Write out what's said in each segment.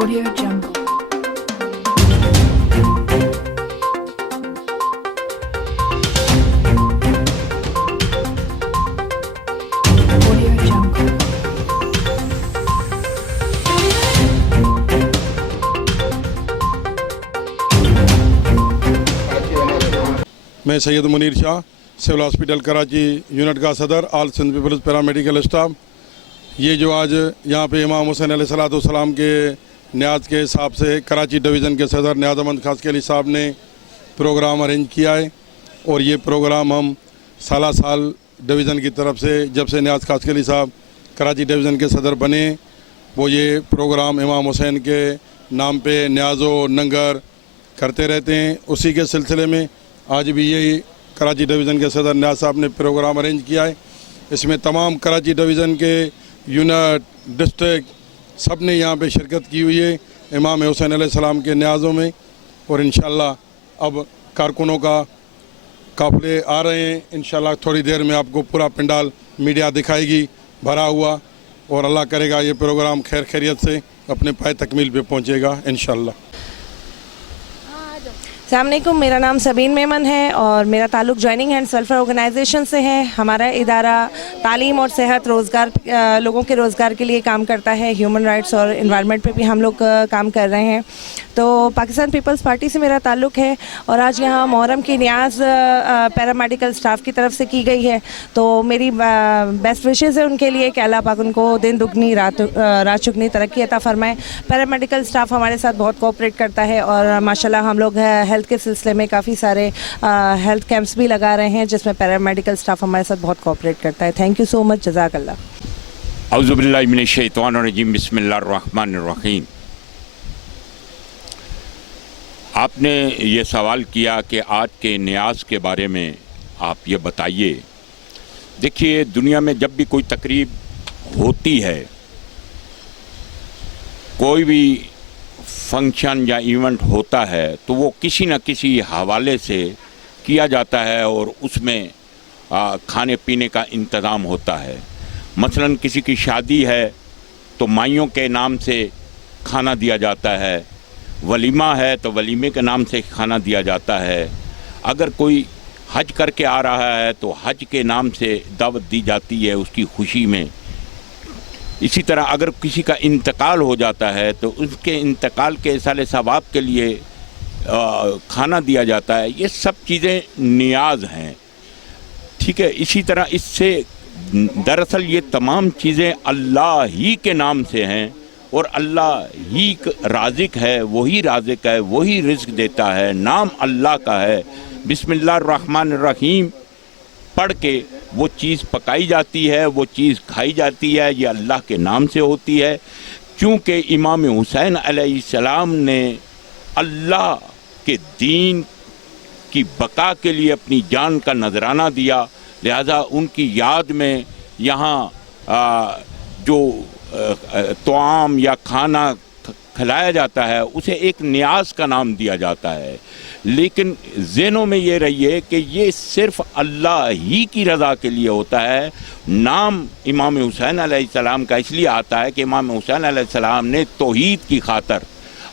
Audio Jungle. Audio Jungle. मैं Syed Munir Shah, civil hospital Karachi unit का सदर, all Sindh peoples paramedical staff. ये जो आज यहाँ पे इमाम हुसैन अलैहिस्सलाम के न्याज के हिसाब से कराची डिवीज़न के सदर न्याज अहमद खासकेली साहब ने प्रोग्राम अरेंज किया है, और ये प्रोग्राम हम साल डिवीज़न की तरफ से जब से न्याज खासकेली साहब कराची डिवीज़न के सदर बने, वो ये प्रोग्राम इमाम हुसैन के नाम पे न्याज़ो नंगर करते रहते हैं। उसी के सिलसिले में आज भी यही कराची डिवीज़न के सदर न्याज साहब ने प्रोग्राम अरेंज किया है। इसमें तमाम कराची डिवीज़न के यूनिट, डिस्ट्रिक्ट सब ने यहाँ पे शिरकत की हुई है इमाम हुसैन अलैहिस्सलाम के न्याज़ों में, और इंशाअल्लाह अब कारकुनों का काफ़िले आ रहे हैं। इंशाअल्लाह थोड़ी देर में आपको पूरा पंडाल मीडिया दिखाएगी भरा हुआ, और अल्लाह करेगा ये प्रोग्राम खैर खैरियत से अपने पाए तकमील पे पहुँचेगा इंशाअल्लाह। अस्सलाम वालेकुम, मेरा नाम सबीन मेमन है और मेरा ताल्लुक़ जॉइनिंग हैंड्स वेलफेयर ऑर्गेनाइजेशन से है। हमारा इदारा तालीम और सेहत, रोज़गार, लोगों के रोज़गार के लिए काम करता है। ह्यूमन राइट्स और एनवायरनमेंट पे भी हम लोग काम कर रहे हैं। तो पाकिस्तान पीपल्स पार्टी से मेरा ताल्लुक़ है, और आज यहाँ मुहर्रम की न्याज पैरामेडिकल स्टाफ की तरफ से की गई है। तो मेरी बेस्ट विशेज़ है उनके लिए कि अल्लाह पाक उनको दिन दुगनी रात चुगनी तरक्की अता फ़रमाए। पैरामेडिकल स्टाफ हमारे साथ बहुत कोऑपरेट करता है, और माशाल्लाह हम लोग हेल्थ के सिलसिले में काफ़ी सारे हेल्थ कैंप्स भी लगा रहे हैं, जिसमें पैरामेडिकल स्टाफ हमारे साथ बहुत कोऑपरेट करता है। थैंक यू सो मच, जज़ाकल्लाह। औज़ु बिल्लाहि मिनश्शैतानिर्रजीम, बिस्मिल्लाहिर्रहमानिर्रहीम। आपने ये सवाल किया कि आज के न्याज के बारे में आप ये बताइए। देखिए, दुनिया में जब भी कोई तकरीब होती है, कोई भी फंक्शन या इवेंट होता है, तो वो किसी न किसी हवाले से किया जाता है, और उसमें खाने पीने का इंतज़ाम होता है। मसलन किसी की शादी है तो माइयों के नाम से खाना दिया जाता है, वलीमा है तो वलीमे के नाम से खाना दिया जाता है। अगर कोई हज करके आ रहा है तो हज के नाम से दावत दी जाती है उसकी खुशी में। इसी तरह अगर किसी का इंतकाल हो जाता है तो उसके इंतकाल के इसाले सवाब के लिए खाना दिया जाता है। ये सब चीज़ें नियाज हैं, ठीक है। इसी तरह इससे दरअसल ये तमाम चीज़ें अल्लाह ही के नाम से हैं, और अल्लाह ही राज़िक है, वही राज़िक है, वही रिज़्क़ देता है। नाम अल्लाह का है। बिस्मिल्लाहिर्रहमानिर्रहीम पढ़ के वो चीज़ पकाई जाती है, वो चीज़ खाई जाती है, ये अल्लाह के नाम से होती है। क्योंकि इमाम हुसैन अलैहिस्सलाम ने अल्लाह के दीन की बका के लिए अपनी जान का नजराना दिया, लिहाजा उनकी याद में यहाँ जो तोआम या खाना खिलाया जाता है उसे एक न्याज का नाम दिया जाता है। लेकिन ज़हनों में ये रहिए कि ये सिर्फ़ अल्लाह ही की रज़ा के लिए होता है। नाम इमाम हुसैन अलैहिस्सलाम का इसलिए आता है कि इमाम हुसैन अलैहिस्सलाम ने तौहीद की खातर,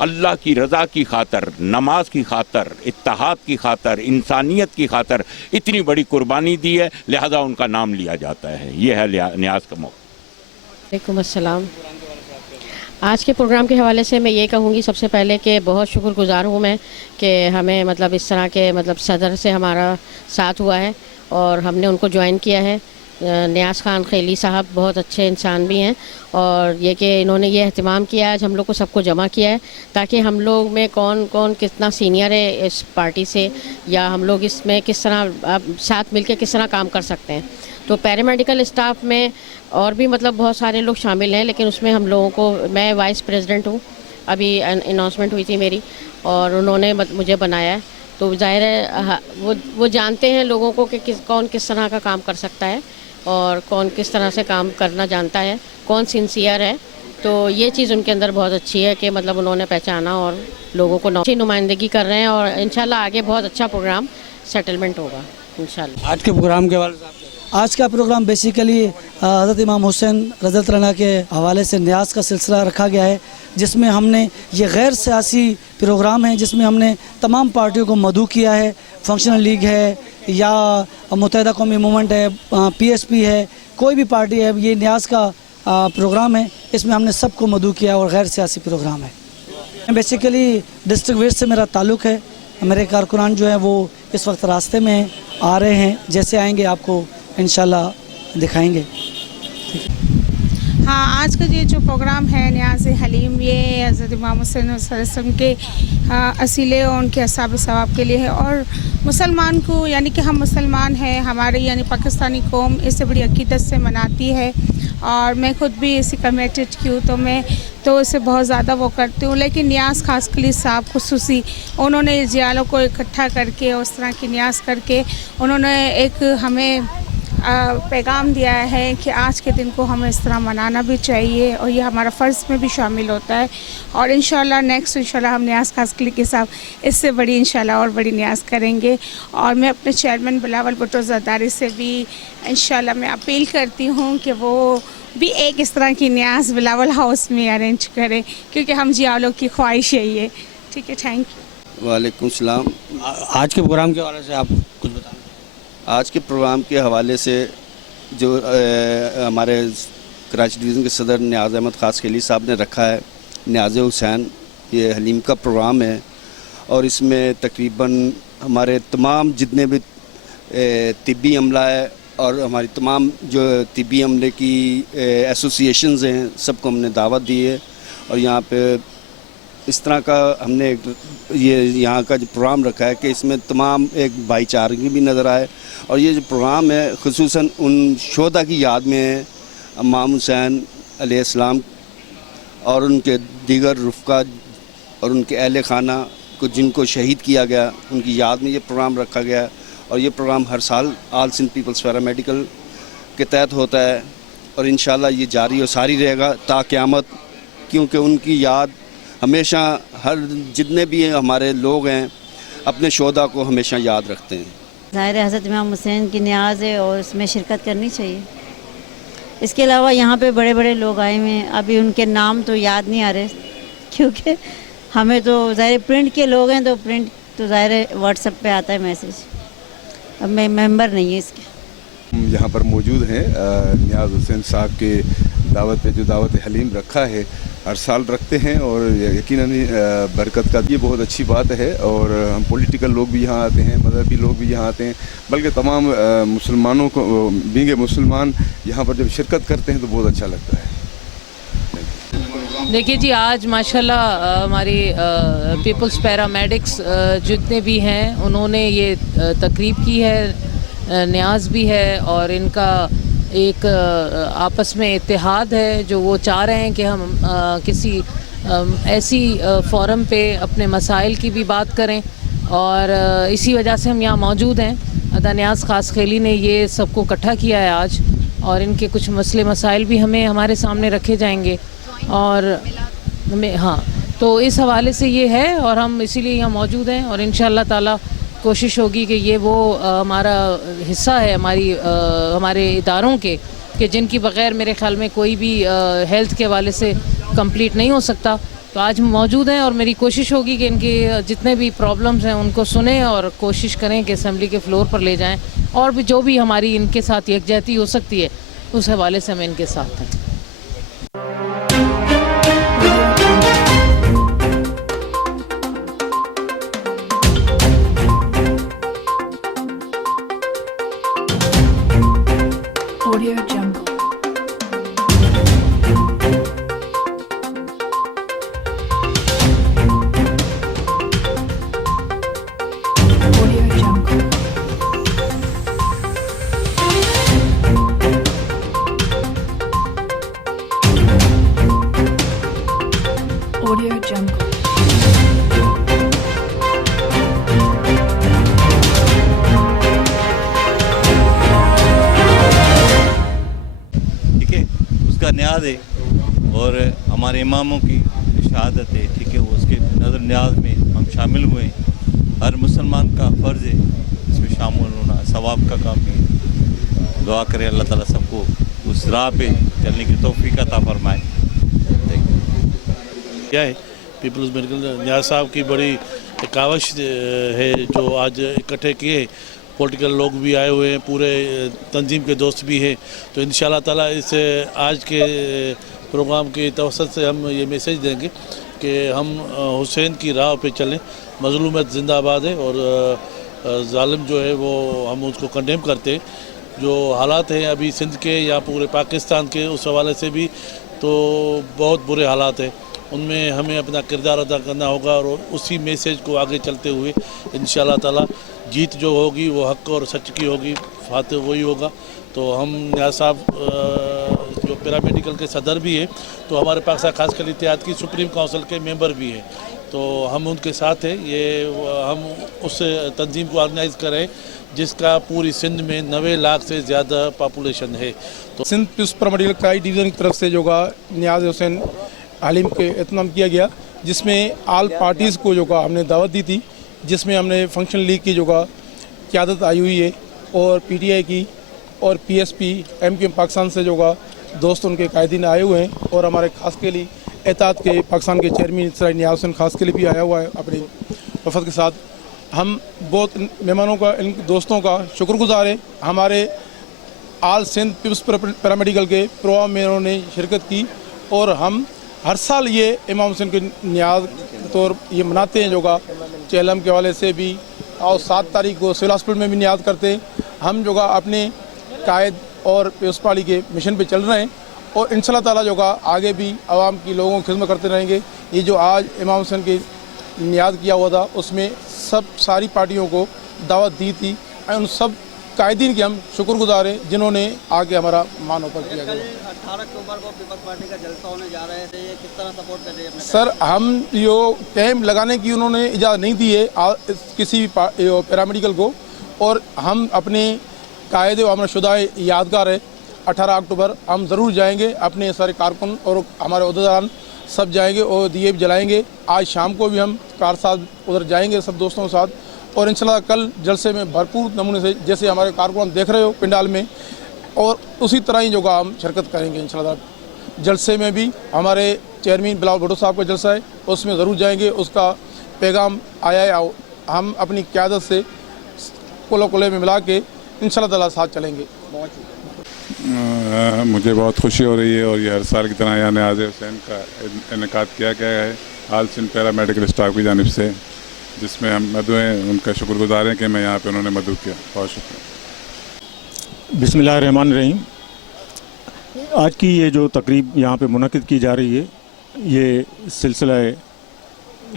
अल्लाह की रज़ा की खातर, नमाज की खातर, इत्तेहाद की खातर, इंसानियत की खातर इतनी बड़ी कुर्बानी दी है, लिहाजा उनका नाम लिया जाता है। ये है न्याज का मौका। वालेकुम अस्सलाम। आज के प्रोग्राम के हवाले से मैं ये कहूँगी सबसे पहले कि बहुत शुक्रगुज़ार हूँ मैं कि हमें इस तरह के सदर से हमारा साथ हुआ है और हमने उनको ज्वाइन किया है। नियाज़ खान खेली साहब बहुत अच्छे इंसान भी हैं, और ये कि इन्होंने ये एहतमाम किया है, हम लोग को सबको जमा किया है ताकि हम लोग में कौन कौन कितना सीनियर है इस पार्टी से, या हम लोग इसमें किस तरह साथ मिलकर किस तरह काम कर सकते हैं। तो पैरामेडिकल स्टाफ में और भी मतलब बहुत सारे लोग शामिल हैं, लेकिन उसमें हम लोगों को, मैं वाइस प्रेसिडेंट हूँ, अभी अनाउंसमेंट हुई थी मेरी और उन्होंने मुझे बनाया है। तो जाहिर है वो जानते हैं लोगों को कि कौन किस तरह का काम कर सकता है और कौन किस तरह से काम करना जानता है, कौन सिंसियर है। तो ये चीज़ उनके अंदर बहुत अच्छी है कि मतलब उन्होंने पहचाना और लोगों को अच्छी नुमाइंदगी कर रहे हैं और इंशाल्लाह आगे बहुत अच्छा प्रोग्राम सेटलमेंट होगा इंशाल्लाह। आज के प्रोग्राम के बारे में आज का प्रोग्राम बेसिकली हज़रत इमाम हुसैन रज़ियल्लाहु अन्हु के हवाले से न्याज का सिलसिला रखा गया है, जिसमें हमने ये गैर सियासी प्रोग्राम है जिसमें हमने तमाम पार्टियों को मदऊ किया है। फंक्शनल लीग है या मुत्तहिदा कौमी मूवमेंट है, PSP है, कोई भी पार्टी है, ये न्याज का प्रोग्राम है, इसमें हमने सबको मदऊ किया और गैर सियासी प्रोग्राम है। बेसिकली डिस्ट्रिक्ट वेस्ट से मेरा ताल्लुक़ है, मेरे कारकुनान जो है वो इस वक्त रास्ते में आ रहे हैं, जैसे आएंगे आपको इंशाल्लाह दिखाएंगे। हाँ, आज का ये जो प्रोग्राम है न्याज़ हलीम, ये हज़रत इमाम हुसैन वसल्लम के असीले और उनके अस्हाब सवाब के लिए है और मुसलमान को, यानी कि हम मुसलमान हैं, हमारे यानी पाकिस्तानी कौम इससे बड़ी अकीदत से मनाती है और मैं खुद भी इसी कमिटेड की हूँ, तो मैं तो इसे बहुत ज़्यादा वो करती हूँ। लेकिन न्याज़ खास कली साहब खुसूसी उन्होंने जियालों को इकट्ठा करके उस तरह की न्याज़ करके उन्होंने एक हमें पैगाम दिया है कि आज के दिन को हमें इस तरह मनाना भी चाहिए और ये हमारा फ़र्ज़ में भी शामिल होता है और इंशाल्लाह नेक्स्ट इंशाल्लाह हम न्याज़ खास कली के साथ इससे बड़ी इंशाल्लाह और बड़ी न्याज़ करेंगे। और मैं अपने चेयरमैन बिलावल भुट्टो ज़रदारी से भी इंशाल्लाह मैं अपील करती हूँ कि वो भी एक इस तरह की न्याज़ बिलावल हाउस में अरेंज करें, क्योंकि हम जियालों की ख्वाहिश है ये। ठीक है, थैंक यू। वालेकुम सलाम। आज के प्रोग्राम के हवाले से आप कुछ बताएं। आज के प्रोग्राम के हवाले से जो हमारे कराची डिवीज़न के सदर न्याज़ अहमद खास खली साहब ने रखा है, न्याज़ हुसैन ये हलीम का प्रोग्राम है और इसमें तकरीबन हमारे तमाम जितने भी तिब्बी अमला है और हमारी तमाम जो तिब्बी अमले की एसोसिएशंस हैं, सबको हमने दावत दी है और यहाँ पे इस तरह का हमने ये यहाँ का जो प्रोग्राम रखा है कि इसमें तमाम एक भाईचारगी भी नज़र आए और ये जो प्रोग्राम है खुसूसन उन शोधा की याद में है, इमाम हुसैन अलैहिस्सलाम और उनके दीगर रुफ़का और उनके अहले खाना को जिनको शहीद किया गया, उनकी याद में ये प्रोग्राम रखा गया और ये प्रोग्राम हर साल आल सिंध पीपल्स पैरामेडिकल के तहत होता है और इंशाल्लाह ये जारी और सारी रहेगा ता क़यामत, क्योंकि उनकी याद हमेशा हर जितने भी हमारे लोग हैं अपने शोधा को हमेशा याद रखते हैं। ज़ाहिर है हज़रत इमाम हुसैन की न्याज़ है और इसमें शिरकत करनी चाहिए। इसके अलावा यहाँ पे बड़े बड़े लोग आए हुए हैं, अभी उनके नाम तो याद नहीं आ रहे क्योंकि हमें तो ज़ाहिर प्रिंट के लोग हैं तो प्रिंट तो ज़ाहिर व्हाट्सएप पे आता है मैसेज, अब मैं मेंबर नहीं है इसके। हम यहाँ पर मौजूद हैं न्याज़ हुसैन साहब के दावत पे जो दावत हलीम रखा है, हर साल रखते हैं और यकीनन बरकत का ये बहुत अच्छी बात है और हम पॉलिटिकल लोग भी यहाँ आते हैं, मजहबी लोग भी यहाँ आते हैं, बल्कि तमाम मुसलमानों को बींगे मुसलमान यहाँ पर जब शिरकत करते हैं तो बहुत अच्छा लगता है। देखिए जी, आज माशाल्लाह हमारी पीपल्स पैरामेडिक्स जितने भी हैं उन्होंने ये तकरीब की है, न्याज भी है और इनका एक आपस में इत्तेहाद है जो वो चाह रहे हैं कि हम किसी ऐसी फोरम पे अपने मसाइल की भी बात करें और इसी वजह से हम यहाँ मौजूद हैं। अदा न्याज़ खास खेली ने ये सबको इकट्ठा किया है आज और इनके कुछ मसले मसाइल भी हमें हमारे सामने रखे जाएंगे और हमें तो इस हवाले से ये है और हम इसीलिए यहाँ मौजूद हैं और इंशाअल्लाह ताला कोशिश होगी कि ये वो हमारा हिस्सा है हमारे इदारों के कि जिनकी बग़ैर मेरे ख़्याल में कोई भी हेल्थ के हवाले से कंप्लीट नहीं हो सकता। तो आज मौजूद हैं और मेरी कोशिश होगी कि इनके जितने भी प्रॉब्लम्स हैं उनको सुनें और कोशिश करें कि असम्बली के फ्लोर पर ले जाएं और भी जो भी हमारी इनके साथ यकजहती हो सकती है उस हवाले से हम इनके साथ हैं। Audio Jungle. Audio Jungle. Audio Jungle. ठीक है, उसका न्याज है और हमारे इमामों की शहादत है, ठीक है, वो उसके नज़र न्याज में हम शामिल हुए हैं। हर मुसलमान का फ़र्ज़ है इसमें शामिल होना, सवाब का काम है। दुआ करें अल्लाह ताला सबको उस राह पे चलने की तौफीक अता फरमाए। क्या है पीपल्स मेडिकल न्याज साहब की बड़ी कावश है जो आज इकट्ठे किए। पॉलिटिकल लोग भी आए हुए हैं, पूरे तंजीम के दोस्त भी हैं। तो इंशाल्लाह ताला इस आज के प्रोग्राम के तवसत से हम ये मैसेज देंगे कि हम हुसैन की राह पे चलें। मज़लूमियत ज़िंदाबाद है और ज़ालिम जो है वो हम उसको कंडेम करते हैं। जो हालात हैं अभी सिंध के या पूरे पाकिस्तान के, उस हवाले से भी तो बहुत बुरे हालात हैं। उनमें हमें अपना किरदार अदा करना होगा और उसी मैसेज को आगे चलते हुए इंशाल्लाह ताला जीत जो होगी वो हक़ और सच की होगी, फातह वही होगा। तो हम न्याज साहब जो पैरामेडिकल के सदर भी है, तो हमारे पाकिस्तान खास कर इत्तेहाद की सुप्रीम काउंसिल के मेंबर भी हैं। तो हम उनके साथ हैं। ये हम उस तंजीम को ऑर्गेनाइज़ करें जिसका पूरी सिंध में 90 लाख से ज़्यादा पॉपुलेशन है। तो Sindh peace paramedical crime division की तरफ से जो न्याज हुसैन हलीम के एहतमाम किया गया, जिसमें आल पार्टीज़ को जो हमने दावत दी थी, जिसमें हमने फंक्शन लीग की जो क़यादत आई हुई है और PTI की और PSP MQM पाकिस्तान से जो दोस्त उनके कायदीन आए हुए हैं और हमारे खास के लिए एहतियात के पाकिस्तान के चेयरमैन सराय न्याज हुसैन खास के लिए भी आया हुआ है अपने वफद के साथ। हम बहुत मेहमानों का, इन दोस्तों का शुक्रगुजार है। हमारे आल सिंध पीपल्स पैरामेडिकल के प्रोग्राम में उन्होंने शिरकत की और हम हर साल ये इमाम हुसैन के न्याज तौर ये मनाते हैं जो चेलम के हवाले से भी, और 7 तारीख को सिविल हॉस्पिटल में भी न्याज करते हैं। हम जो अपने कायद और प्यूसपाली के मिशन पे चल रहे हैं और इंशाल्लाह ताला जो आगे भी आवाम की लोगों की खिदमत करते रहेंगे। ये जो आज इमाम हुसैन के न्याज किया हुआ था उसमें सारी पार्टियों को दावत दी थी। उन सब कायदीन के हम शुक्रगुजार हैं जिन्होंने आगे हमारा मान ऊपर किया गया। 18 अक्टूबर को पीपल्स पार्टी का जलसा होने जा रहे थे, ये किस तरह सपोर्ट कर रहे हैं? सर, हम जो कैंप लगाने की उन्होंने इजाज़त नहीं दी है किसी भी पैरामेडिकल को, और हम अपने कायदे व अमलशुदा यादगार है 18 अक्टूबर हम ज़रूर जाएंगे। अपने सारे कारकुन और हमारे अहदेदारान सब जाएंगे और दिए भी जलाएंगे। आज शाम को भी हम कार साथ उधर जाएंगे सब दोस्तों के साथ, और इंशाल्लाह कल जलसे में भरपूर नमूने से जैसे हमारे कारकुन देख रहे हो पिंडाल में, और उसी तरह ही जो हम शिरकत करेंगे इंशाल्लाह। जलसे में भी हमारे चेयरमैन बिलावल भुट्टो साहब का जलसा है, उसमें ज़रूर जाएंगे। उसका पैगाम आया है, हम अपनी क़यादत से कोले में मिला के इंशाल्लाह ताला साथ चलेंगे। मुझे बहुत खुशी हो रही है और ये हर साल की तरह यहाँ न्याज हुसैन का इनेकाद किया गया है आल सिंध पैरामेडिकल स्टाफ की जानिब से, जिसमें हम मदु हैं, उनका शुक्रगुजार हैं कि मैं यहाँ पे उन्होंने मदद किया। बहुत शुक्रिया। बिस्मिल्लाहिर्रहमानिर्रहीम। आज की ये जो तकरीब यहाँ पे मुनक़िद की जा रही है, ये सिलसिला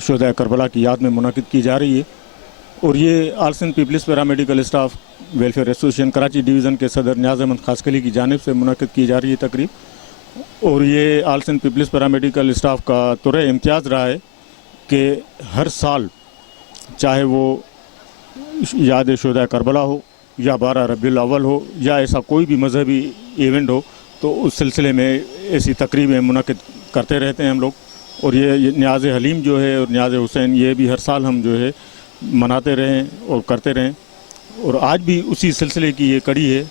शुहदा करबला की याद में मुनक़िद की जा रही है और ये All Sindh peoples paramedical Staff Welfare Association Karachi division के सदर न्याज अहमद खासकली की जानिब से मुनक़िद की जा रही है तकरीब। और ये All Sindh peoples paramedical staff का तुरे इम्तियाज़ रहा है कि हर साल, चाहे वो याद शुहदा करबला हो या 12 रबीउल अव्वल हो या ऐसा कोई भी मजहबी इवेंट हो, तो उस सिलसिले में ऐसी तकरीबें मुनक़िद करते रहते हैं हम लोग। और ये न्याज हलीम जो है और न्याज हुसैन, ये भी हर साल हम जो है मनाते रहें और करते रहें। और आज भी उसी सिलसिले की ये कड़ी है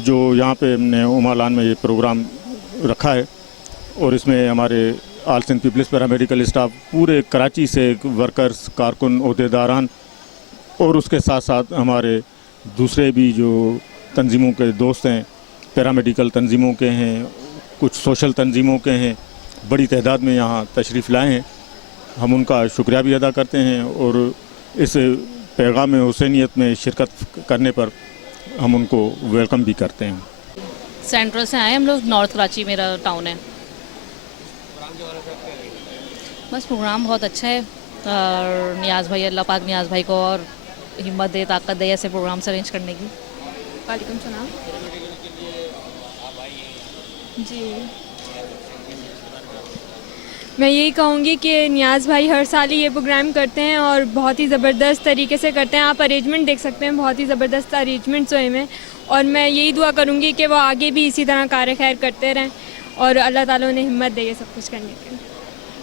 जो यहाँ पे हमने उमालान में ये प्रोग्राम रखा है। और इसमें हमारे आल सिंध पीपल्स पैरामेडिकल स्टाफ पूरे कराची से वर्कर्स, कारकुन, अहदेदारान और उसके साथ साथ हमारे दूसरे भी जो तंजीमों के दोस्त हैं, पैरामेडिकल तंजीमों के हैं, कुछ सोशल तंजीमों के हैं, बड़ी तादाद में यहाँ तशरीफ़ लाए हैं। हम उनका शुक्रिया भी अदा करते हैं और इस पैगाम हुसैनियत में शिरकत करने पर हम उनको वेलकम भी करते हैं। सेंट्रल से आए हम लोग, नॉर्थ कराची मेरा टाउन है। बस प्रोग्राम बहुत अच्छा है और नियाज़ भाई, अल्लाह पाक नियाज़ भाई को और हिम्मत दे, ताकत दे ऐसे प्रोग्राम्स अरेंज करने की। वालेकुम सलाम जी। میں یہی کہوں گی کہ نیاز بھائی ہر سال ہی یہ پروگرام کرتے ہیں اور بہت ہی زبردست طریقے سے کرتے ہیں. آپ ارینجمنٹ دیکھ سکتے ہیں, بہت ہی زبردست ارینجمنٹس ہوئے ہیں, اور میں یہی دعا کروں گی کہ وہ آگے بھی اسی طرح کار خیر کرتے رہیں اور اللہ تعالیٰ انہیں ہمت دے یہ سب کچھ کرنے کے لیے.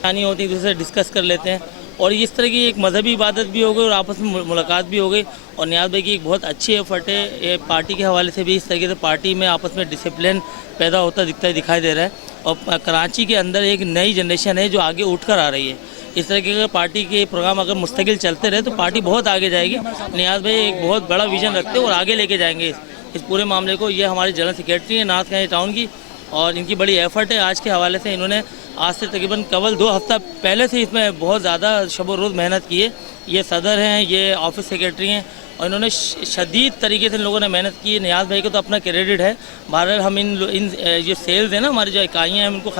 آنی ہوتی ہے, دوسرے سے ڈسکس کر لیتے ہیں, اور اس طرح کی ایک مذہبی عبادت بھی ہو گئی اور آپس میں ملاقات بھی ہو گئی. اور نیاز بھائی کی ایک بہت اچھی ایفرٹ ہے, یہ پارٹی کے حوالے سے بھی اس طریقے سے پارٹی میں آپس میں ڈسپلن پیدا ہوتا دکھائی دے رہا ہے. اور کراچی کے اندر ایک نئی جنریشن ہے جو آگے اٹھ کر آ رہی ہے. اس طرح کے پارٹی کے پروگرام اگر مستقل چلتے رہے تو پارٹی بہت آگے جائے گی. نیاز بھائی ایک بہت بڑا ویژن رکھتے ہیں اور آگے لے کے جائیں گے اس پورے معاملے کو. یہ ہمارے جنرل سیکریٹری ہیں نارتھ کراچی ٹاؤن کی, اور ان کی بڑی ایفرٹ ہے. آج کے حوالے سے انہوں نے آج سے تقریباً قبل 2 ہفتہ پہلے سے اس میں بہت زیادہ شب و روز محنت کی ہے. یہ صدر ہیں, یہ آفس سیکریٹری ہیں, اور انہوں نے شدید طریقے سے ان لوگوں نے محنت کی ہے. نیاز بھائی کو تو اپنا کریڈٹ ہے. بہرحال ہم ان جو سیلز ہیں نا, ہماری جو اکائیاں ہیں, ان کو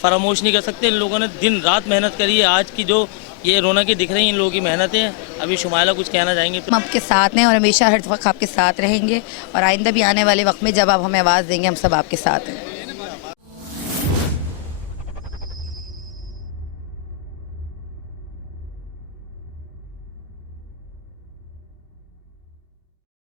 فراموش نہیں کر سکتے. ان لوگوں نے دن رات محنت کری ہے. آج کی جو یہ رونقیں دکھ رہی ہیں ان لوگوں کی محنتیں. ابھی شمائلہ کچھ کہنا چاہیں گے؟ ہم آپ کے ساتھ ہیں اور ہمیشہ ہر وقت آپ کے ساتھ رہیں گے, اور آئندہ بھی آنے والے وقت میں جب آپ ہمیں آواز دیں گے ہم سب آپ کے ساتھ ہیں.